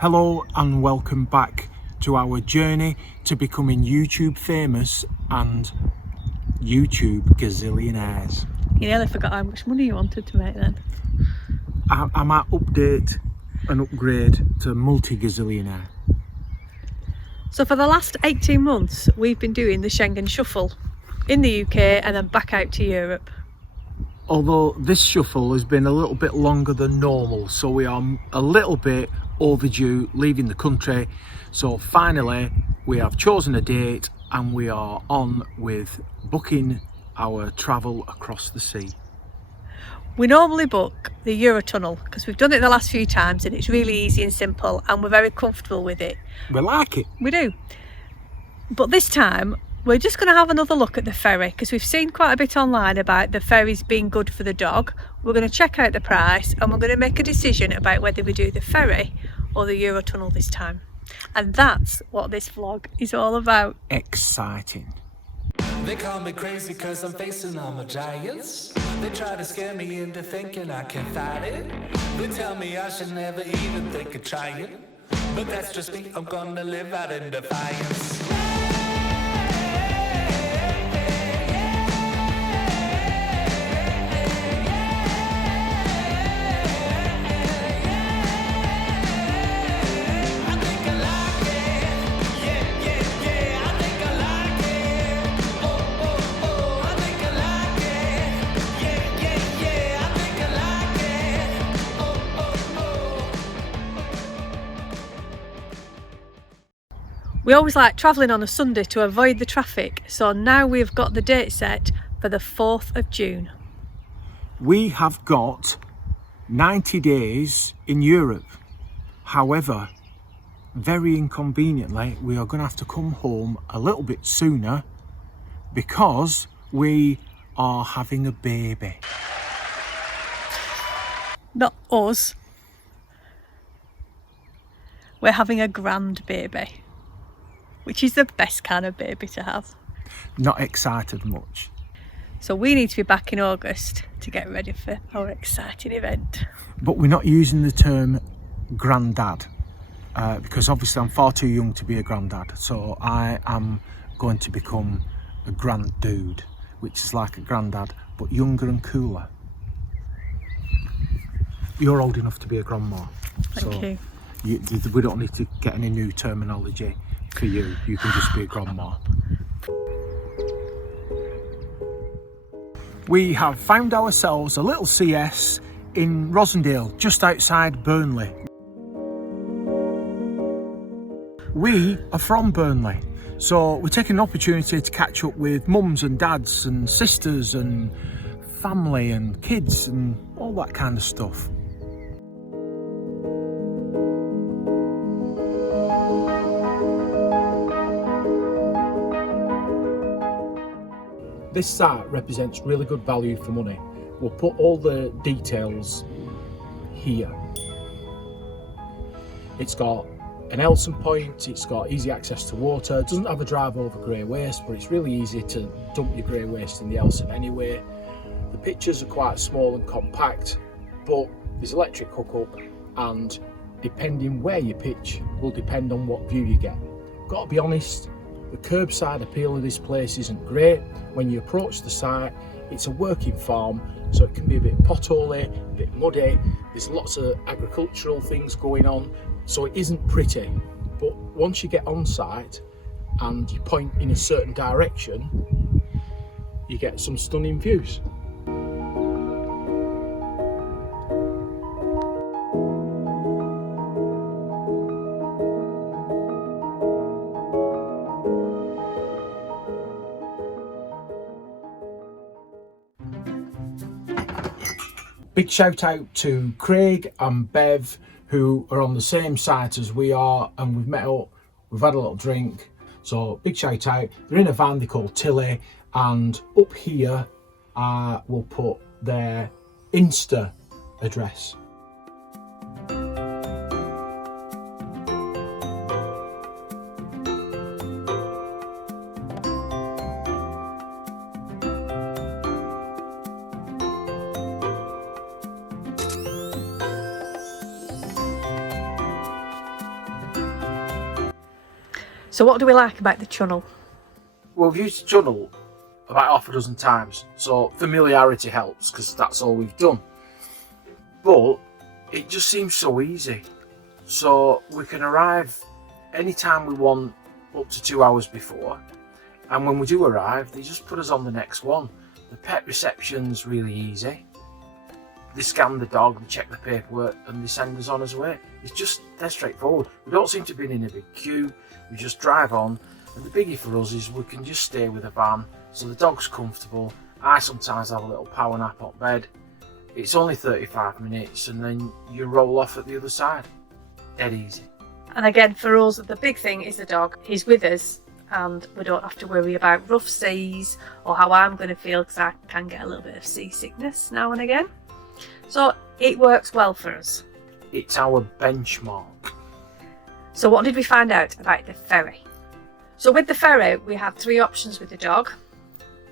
Hello and welcome back to our journey to becoming YouTube famous and YouTube gazillionaires. You nearly forgot how much money you wanted to make then. I might update and upgrade to multi-gazillionaire. So for the last 18 months we've been doing the Schengen Shuffle in the UK and then back out to Europe. Although this shuffle has been a little bit longer than normal, so we are a little bit overdue leaving the country. So finally we have chosen a date and we are on with booking our travel across the sea. We normally book the Eurotunnel because we've done it the last few times and it's really easy and simple and we're very comfortable with it. We like it. We do. But this time we're just going to have another look at the ferry because we've seen quite a bit online about the ferries being good for the dog. We're going to check out the price and we're going to make a decision about whether we do the ferry or the Eurotunnel this time. And that's what this vlog is all about. Exciting. They call me crazy cause I'm facing all my giants. They try to scare me into thinking I can fight it. They tell me I should never even think of trying. But that's just me, I'm gonna live out in defiance. We always like travelling on a Sunday to avoid the traffic, so now we've got the date set for the 4th of June. We have got 90 days in Europe. However, very inconveniently, we are going to have to come home a little bit sooner because we are having a baby. Not us. We're having a grandbaby, which is the best kind of baby to have. Not excited much. So we need to be back in August to get ready for our exciting event. But we're not using the term granddad because obviously I'm far too young to be a granddad. So I am going to become a grand dude, which is like a granddad, but younger and cooler. You're old enough to be a grandma. Thank you. We don't need to get any new terminology for you. You can just be a grandma. We have found ourselves a little CS in Rosendale, just outside Burnley. We are from Burnley, so we're taking an opportunity to catch up with mums and dads and sisters and family and kids and all that kind of stuff. This site represents really good value for money. We'll put all the details here. It's got an Elson point, it's got easy access to water, it doesn't have a drive over grey waste, but it's really easy to dump your grey waste in the Elson anyway. The pitches are quite small and compact, but there's electric hookup, and depending where you pitch will depend on what view you get. Got to be honest, the curbside appeal of this place isn't great. When you approach the site, it's a working farm, so it can be a bit potholy, a bit muddy. There's lots of agricultural things going on, so it isn't pretty. But once you get on site and you point in a certain direction, you get some stunning views. Big shout out to Craig and Bev, who are on the same site as we are, and we've met up, we've had a little drink, so big shout out. They're in a van they call Tilly, and up here we'll put their Insta address. So what do we like about the Chunnel? Well, we've used the Chunnel about half a dozen times, so familiarity helps because that's all we've done. But it just seems so easy. So we can arrive anytime we want, up to 2 hours before. And when we do arrive, they just put us on the next one. The pet reception's really easy. They scan the dog, they check the paperwork, and they send us on our way. It's just dead straightforward. We don't seem to be in a big queue. We just drive on. And the biggie for us is we can just stay with a van, so the dog's comfortable. I sometimes have a little power nap on bed. It's only 35 minutes, and then you roll off at the other side. Dead easy. And again, for us, the big thing is the dog. He's with us, and we don't have to worry about rough seas or how I'm going to feel, because I can get a little bit of seasickness now and again. So it works well for us. It's our benchmark. So what did we find out about the ferry? So with the ferry, we had 3 options with the dog.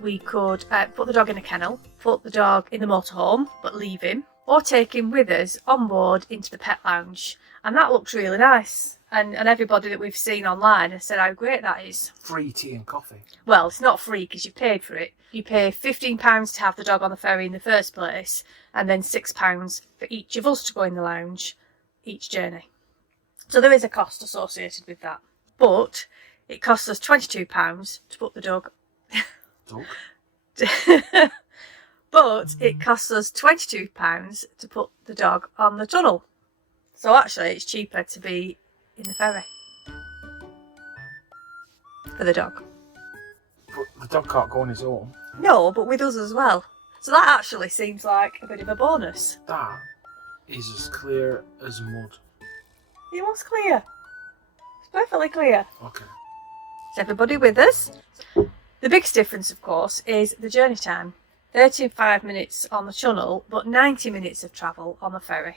We could put the dog in a kennel, put the dog in the motorhome, but leave him, or take him with us on board into the pet lounge. And that looks really nice. And everybody that we've seen online has said how great that is. Free tea and coffee. Well, it's not free because you've paid for it. You pay £15 to have the dog on the ferry in the first place, and then £6 for each of us to go in the lounge each journey. So there is a cost associated with that. But it costs us £22 to put the dog... Dog? But it costs us £22 to put the dog on the tunnel. So actually it's cheaper to be in the ferry for the dog. But the dog can't go on his own. No, but with us as well. So that actually seems like a bit of a bonus. That is as clear as mud. It was clear. It's perfectly clear. Okay. Is everybody with us? The biggest difference, of course, is the journey time. 35 minutes on the Chunnel, but 90 minutes of travel on the ferry.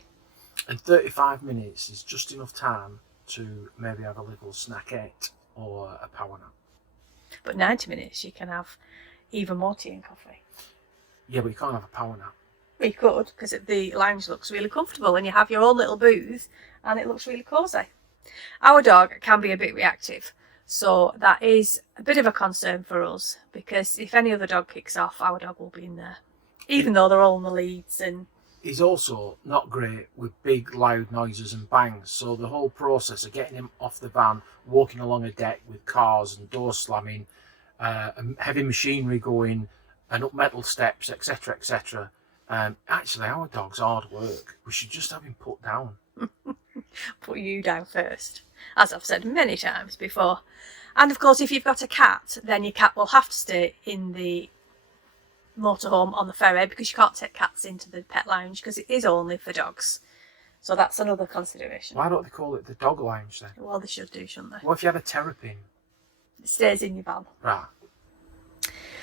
And 35 minutes is just enough time to maybe have a little snackette or a power nap. But 90 minutes you can have even more tea and coffee. Yeah, but you can't have a power nap. Well, you could, because the lounge looks really comfortable and you have your own little booth and it looks really cosy. Our dog can be a bit reactive, so that is a bit of a concern for us, because if any other dog kicks off, our dog will be in there, even though they're all in the leads. And he's also not great with big loud noises and bangs, so the whole process of getting him off the van, walking along a deck with cars and doors slamming, and heavy machinery going and up metal steps, etc, etc. Actually, our dog's hard work. We should just have him put down. Put you down first, as I've said many times before. And of course, if you've got a cat, then your cat will have to stay in the motorhome on the ferry, because you can't take cats into the pet lounge because it is only for dogs. So that's another consideration. Why don't they call it the dog lounge then? Well, they should do, shouldn't they? What if you had a terrapin? It stays in your van. Right.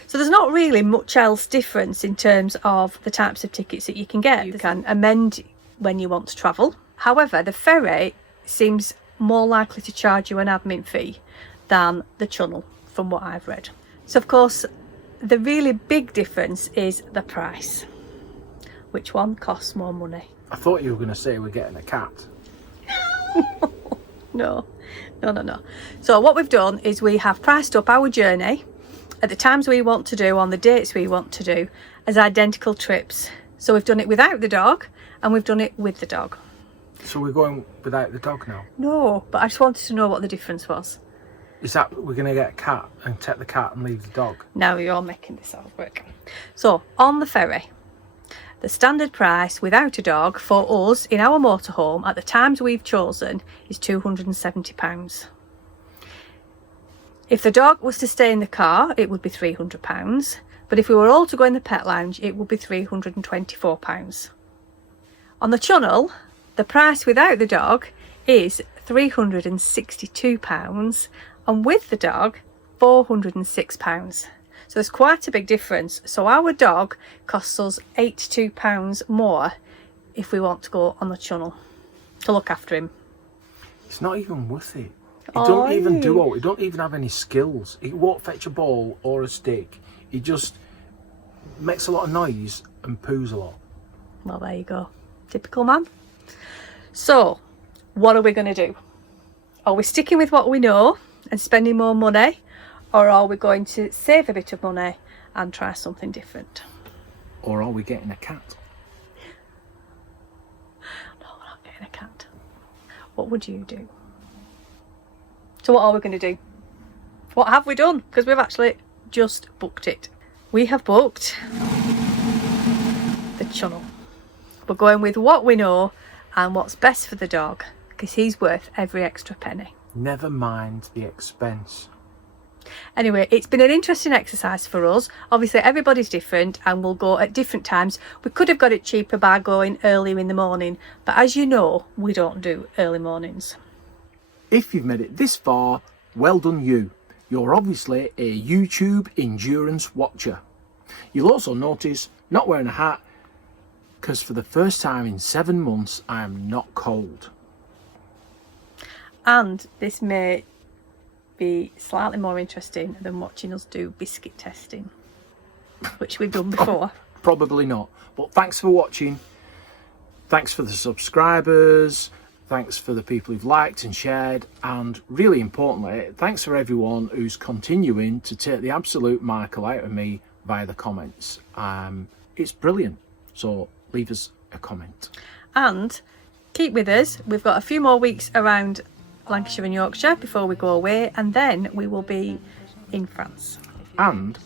So there's not really much else difference in terms of the types of tickets that you can get. You can amend when you want to travel. However, the ferry seems more likely to charge you an admin fee than the Chunnel, from what I've read. So of course, the really big difference is the price. Which one costs more money? I thought you were going to say we're getting a cat. No. So what we've done is we have priced up our journey at the times we want to do, on the dates we want to do, as identical trips. So we've done it without the dog and we've done it with the dog. So we're going without the dog now? No, but I just wanted to know what the difference was. Is that we're going to get a cat and take the cat and leave the dog? Now you're making this all work. So on the ferry, the standard price without a dog for us in our motorhome at the times we've chosen is £270. If the dog was to stay in the car, it would be £300. But if we were all to go in the pet lounge, it would be £324. On the Chunnel, the price without the dog is £362, and with the dog, £406. So there's quite a big difference. So our dog costs us £82 more if we want to go on the Chunnel to look after him. It's not even worth it. He don't even do all. He don't even have any skills. He won't fetch a ball or a stick. He just makes a lot of noise and poos a lot. Well, there you go. Typical man. So, what are we going to do? Are we sticking with what we know and spending more money, or are we going to save a bit of money and try something different? Or are we getting a cat? No, we're not getting a cat. What would you do? So what are we going to do? What have we done? Because we've actually just booked it. We have booked the Chunnel. We're going with what we know and what's best for the dog, because he's worth every extra penny. Never mind the expense. Anyway, it's been an interesting exercise for us. Obviously everybody's different and we'll go at different times. We could have got it cheaper by going earlier in the morning, but as you know, we don't do early mornings. If you've made it this far, well done you. You're obviously a YouTube endurance watcher. You'll also notice not wearing a hat, because for the first time in 7 months I am not cold. And this may be slightly more interesting than watching us do biscuit testing, which we've done before. Probably not, but thanks for watching. Thanks for the subscribers. Thanks for the people who've liked and shared, and really importantly, thanks for everyone who's continuing to take the absolute Michael out of me via the comments. It's brilliant, so leave us a comment. And keep with us, we've got a few more weeks around Lancashire and Yorkshire before we go away, and then we will be in France. And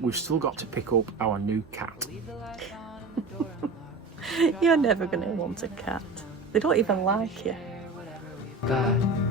we've still got to pick up our new cat. You're never going to want a cat. They don't even like you. God.